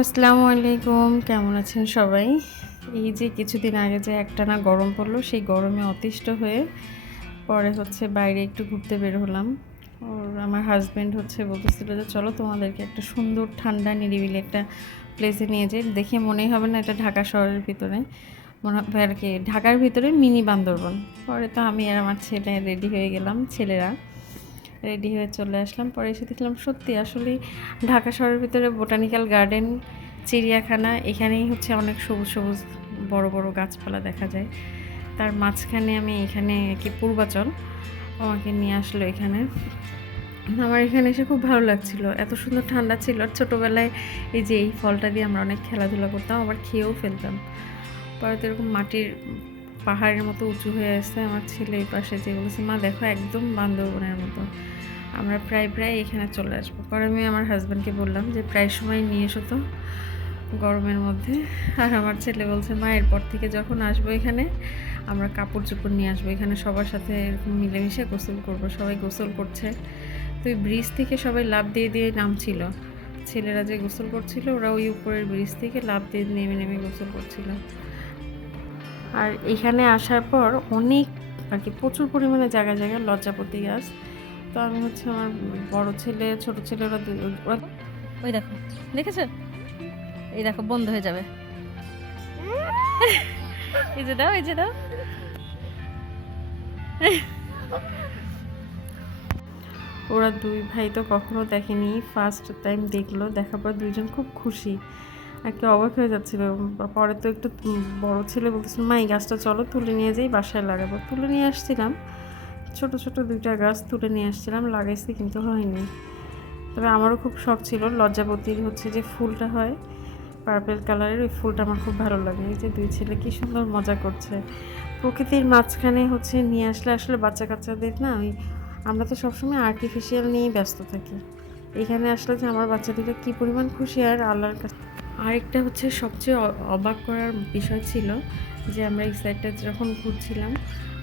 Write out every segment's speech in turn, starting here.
আসসালামু আলাইকুম। কেমন আছেন সবাই? এই যে কিছুদিন আগে যে একটানা গরম পড়ল, সেই গরমে অতিষ্ঠ হয়ে পরে হচ্ছে বাইরে একটু ঘুরতে বের হলাম। ওর আমার হাজব্যান্ড হচ্ছে বলতেছিল যে, চলো তোমাদেরকে একটা সুন্দর ঠান্ডা নিরিবিলি একটা প্লেসে নিয়ে যাই। দেখে মনেই হবে না এটা ঢাকা শহরের ভিতরে। মনে হবে আর কি, ঢাকার ভিতরে মিনি বান্দরবন। পরে তো আমি আর আমার ছেলে রেডি হয়ে গেলাম, ছেলেরা। রেডি হয়ে চলে আসলাম। পরে এসে দেখলাম সত্যি আসলে ঢাকা শহরের ভিতরে বোটানিক্যাল গার্ডেন, চিড়িয়াখানা, এখানেই হচ্ছে অনেক সবুজ সবুজ বড় বড় গাছপালা দেখা যায়। তার মাঝখানে আমি এখানে কি পূর্বাচল আমাকে নিয়ে আসলো এখানে। আমার এখানে এসে খুব ভালো লাগছিল। এত সুন্দর ঠান্ডা ছিল। আর ছোটোবেলায় এই যে এই ফলটা দিয়ে আমরা অনেক খেলাধুলা করতাম, আবার খেয়েও ফেলতাম। পরে তো এরকম মাটির পাহাড়ের মতো উঁচু হয়ে আসছে আমার ছেলে এই পাশে যে বলেছে, মা, দেখো একদম বান্দরবনের মতো। আমরা প্রায় প্রায় এখানে চলে আসব। পরে আমি আমার হাজব্যান্ডকে বললাম যে, প্রায় সময় নিয়ে এসো তো গরমের মধ্যে। আর আমার ছেলে বলছে, মা, এরপর থেকে যখন আসব এখানে, আমরা কাপড় চোপড় নিয়ে আসব। এখানে সবার সাথে এরকম মিলেমিশে গোসল করব, সবাই গোসল করছে। তো ওই ব্রিজ থেকে সবাই লাভ দিয়ে দিয়ে নামছিল। ছেলেরা যে গোসল করছিল, ওরা ওই উপরের ব্রিজ থেকে লাভ দিয়ে নেমে নেমে গোসল করছিল। আর এখানে আসার পর অনেক আর কি প্রচুর পরিমাণে জায়গায় জায়গায় লজ্জাপতি গাছ। তো আমি হচ্ছে আমার বড় ছেলে ছোট ছেলে ওরা ওরা ওই দেখো দেখেছ? এই দেখো বন্ধ হয়ে যাবে। এই যে দাও এই যে দাও। ওরা দুই ভাই তো কখনো দেখেনি ফার্স্ট টাইম দেখল দেখার পর দুইজন খুব খুশি। কি অবাক হয়ে যাচ্ছিল পরে তো একটু বড় ছেলে বলতেছিল, মা, এই গাছটা চলো তুলে নিয়ে যাই বাসায় লাগাবো। তুলে নিয়ে আসছিলাম। ছোট ছোট দুইটা গাছ তুলে নিয়ে আসছিলাম, লাগাইছি কিন্তু হয়নি। তবে আমারও খুব শখ ছিল লজ্জাপতির হচ্ছে যে ফুলটা হয় পার্পেল কালারের, ওই ফুলটা আমার খুব ভালো লাগে। এই যে দুই ছেলে কী সুন্দর মজা করছে। প্রকৃতির মাঝখানে হচ্ছে নিয়ে আসলে আসলে বাচ্চা কাচ্চাদের না ওই, আমরা তো সবসময় আর্টিফিশিয়াল নিয়েই ব্যস্ত থাকি। এখানে আসলে যে আমার বাচ্চা দুটো কী পরিমাণ খুশি আর আল্লাহর কাছে আরেকটা হচ্ছে সবচেয়ে অবাক করার বিষয় ছিল যে আমরা এই সাইডটা যখন ঘুরছিলাম,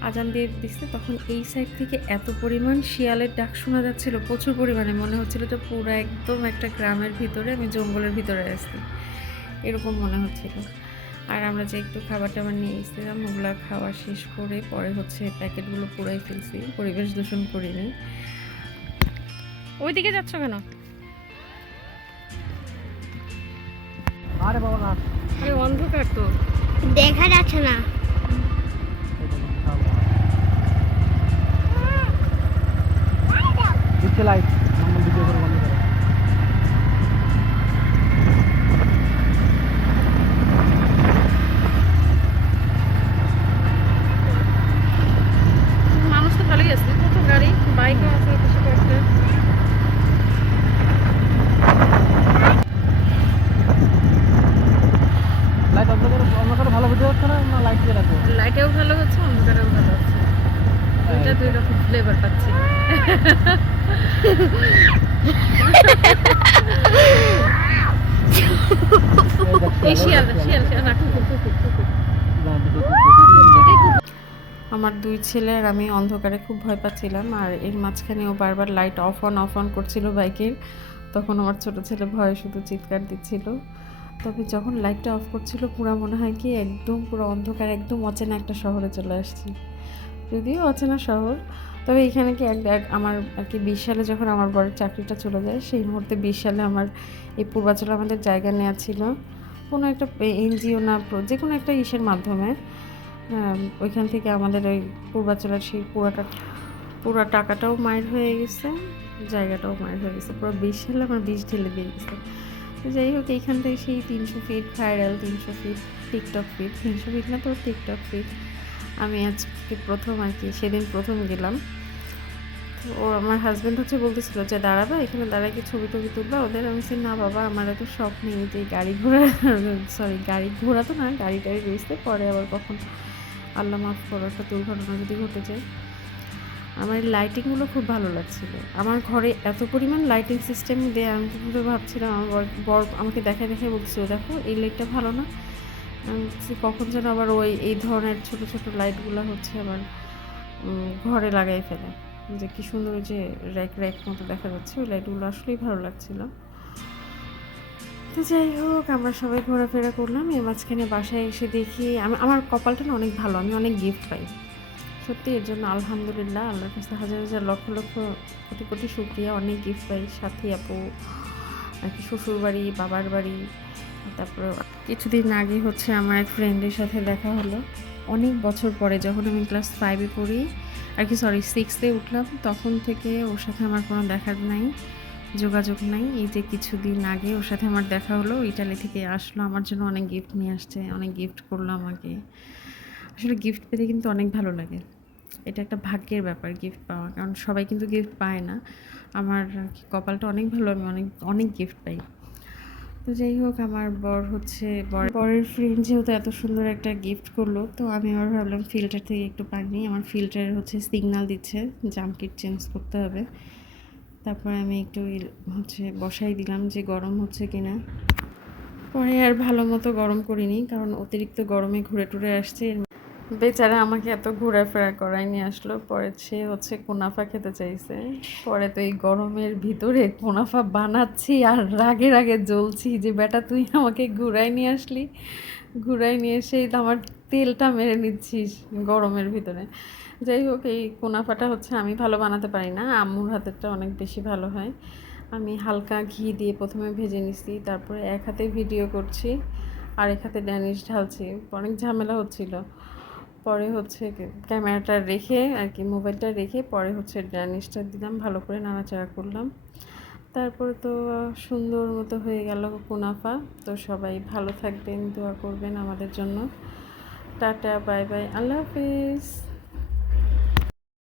আজান দিয়ে দিচ্ছে তখন এই সাইড থেকে এত পরিমাণ শিয়ালের ডাক শোনা যাচ্ছিল, প্রচুর পরিমাণে। মনে হচ্ছিল যে পুরো একদম একটা গ্রামের ভিতরে, আমি জঙ্গলের ভিতরে আসছি এরকম মনে হচ্ছিল। আর আমরা যে একটু খাবার টাবার নিয়ে এসেছিলাম, ওগুলো খাওয়া শেষ করে পরে হচ্ছে প্যাকেটগুলো পুরাই ফেলছি, পরিবেশ দূষণ করিনি। ওইদিকে যাচ্ছ কেন? আরে বাবা না। আরে অন্ধকার তো। দেখা যাচ্ছে না। লাইট আমার ভিডিও করে বন্ধ করে মানুষ তো ভালোই আছে কত গাড়ি বাইকও আছে কিছু করতে লাইট অন্ধ করে অন্ধ করে ভালো ভিডিও হচ্ছে না না লাইট দিয়ে রাখব লাইটেও ভালো হচ্ছে অন্ধকারেও ভালো হচ্ছে দুইটা দুই রকম ফ্লেভার পাচ্ছি। আমার দুই ছেলে আর আমি অন্ধকারে খুব ভয় পাচ্ছিলাম, আর এর মাঝখানে ও বারবার light off on off on করছিল বাইকের। তখন আমার ছোট ছেলে ভয়ে শুধু চিৎকার দিচ্ছিল। তবে যখন লাইটটা অফ করছিল, পুরো মনে হয় কি একদম পুরো অন্ধকার, একদম অচেনা একটা শহরে চলে আসছি। যদিও অচেনা শহর তবে এখানে কি এক আমার আর কি বিশ সালে যখন আমার বড়ের চাকরিটা চলে যায়, সেই মুহূর্তে বিশ সালে আমার এই পূর্বাচলে আমাদের জায়গা নেওয়া ছিল। কোনো একটা এনজিও না যে কোনো একটা ইসের মাধ্যমে ওইখান থেকে আমাদের ওই পূর্বাচলের সেই পুরাটা, পুরো টাকাটাও মায়ের হয়ে গেছে, জায়গাটাও মায়ের হয়ে গেছে। পুরো বিশ সালে আমার বিষ ঢেলে দিয়ে গেছে। তো যাই হোক, এইখান থেকে সেই তিনশো ফিট ভাইরাল তিনশো ফিট টিকটক ফিট তিনশো ফিট না তো টিকটক ফিট আমি আজকে প্রথম আর কি সেদিন প্রথম গেলাম। তো ও আমার হাজব্যান্ড হচ্ছে বলতেছিল যে দাঁড়াবা এখানে দাঁড়ায় ছবি টবি তুলবা। ওদের আমি বলছি, না বাবা আমার এত শখ নেই যে গাড়ি ঘোড়া সরি গাড়ি ঘোড়া তো না গাড়ি টাড়ি রয়েছে পরে আবার কখন আল্লাহ মাফ করো একটা দুর্ঘটনা যদি ঘটে যায়। আমার লাইটিংগুলো খুব ভালো লাগছিল। আমার ঘরে এত পরিমাণ লাইটিং সিস্টেম দেয় আমি তো পুরো ভাবছিলাম আমার বর- আমাকে দেখে দেখে বলছিল দেখো এই লাইটটা ভালো না। কখন যেন আবার ওই, এই ধরনের ছোট ছোট লাইটগুলো হচ্ছে আবার ঘরে লাগাই ফেলে। যে কি সুন্দর যে র্যাক র্যাক মতো দেখা যাচ্ছে, ওই লাইটগুলো আসলেই ভালো লাগছিল। তো যাই হোক, আমরা সবাই ঘোরাফেরা করলাম, এর মাঝখানে বাসায় এসে দেখি, আমি, আমার কপালটা না অনেক ভালো, আমি অনেক গিফট পাই। সত্যি, এর জন্য আলহামদুলিল্লাহ, আল্লাহর কাছে হাজার হাজার লক্ষ লক্ষ, কোটি কোটি শুক্রিয়া, অনেক গিফট পাই। সাথী আপু, আর কি শ্বশুর বাড়ি বাবার বাড়ি তারপর কিছুদিন আগে হচ্ছে আমার এক ফ্রেন্ডের সাথে দেখা হলো। অনেক বছর পরে যখন আমি ক্লাস ফাইভে পড়ি, আর কি সরি সিক্সে উঠলাম, তখন থেকে ওর সাথে আমার কোনো দেখা নাই, যোগাযোগ নাই। এই যে কিছুদিন আগে ওর সাথে আমার দেখা হলো ইটালি থেকে আসলো, আমার জন্য অনেক গিফট নিয়ে আসছে, অনেক গিফট করল আমাকে। আসলে গিফট পেতে কিন্তু অনেক ভালো লাগে। এটা একটা ভাগ্যের ব্যাপার গিফট পাওয়া, কারণ সবাই কিন্তু গিফট পায় না। আমার কপালটা অনেক ভালো, আমি অনেক অনেক গিফট পাই। তো যাই হোক, আমার বর হচ্ছে বর বরের ফ্রেন্ড যেহেতু এত সুন্দর একটা গিফট করল, তো আমি আবার ভাবলাম ফিল্টার থেকে একটু পানি। আমার ফিল্টার হচ্ছে সিগনাল দিচ্ছে জামকিট চেঞ্জ করতে হবে। তারপরে আমি একটু হচ্ছে বসাই দিলাম যে গরম হচ্ছে কিনা। পরে আর ভালো মতো গরম করিনি, কারণ অতিরিক্ত গরমে ঘুরে টুরে আসছে। বেচারা আমাকে এত ঘোরাফেরা করাই নিয়ে আসলো। পরে সে হচ্ছে কুনাফা খেতে চাইছে। পরে তো এই গরমের ভিতরে কুনাফা বানাচ্ছি আর রাগে রাগে জ্বলছি যে, বেটা, তুই আমাকে ঘুরাই নিয়ে আসলি। ঘুরাই নিয়ে এসেই তো আমার তেলটা মেরে নিচ্ছিস গরমের ভিতরে। যাই হোক, এই কুনাফাটা হচ্ছে আমি ভালো বানাতে পারি না। আম্মুর হাতেরটা অনেক বেশি ভালো হয়। আমি হালকা ঘি দিয়ে প্রথমে ভেজে নিছি, তারপরে এক হাতে ভিডিও করছি আর এক হাতে ড্যানিশ ঢালছি। অনেক ঝামেলা হচ্ছিল। পরে হচ্ছে ক্যামেরাটা রেখে আর কি, মোবাইলটা রেখে পরে হচ্ছে ড্যানিশটা দিলাম, ভালো করে নাড়াচাড়া করলাম। তারপরে তো সুন্দর মতো হয়ে গেল কুনাফা। তো সবাই ভালো থাকবেন, দোয়া করবেন আমাদের জন্য। টাটা, বাই বাই, আল্লাহ হাফিজ।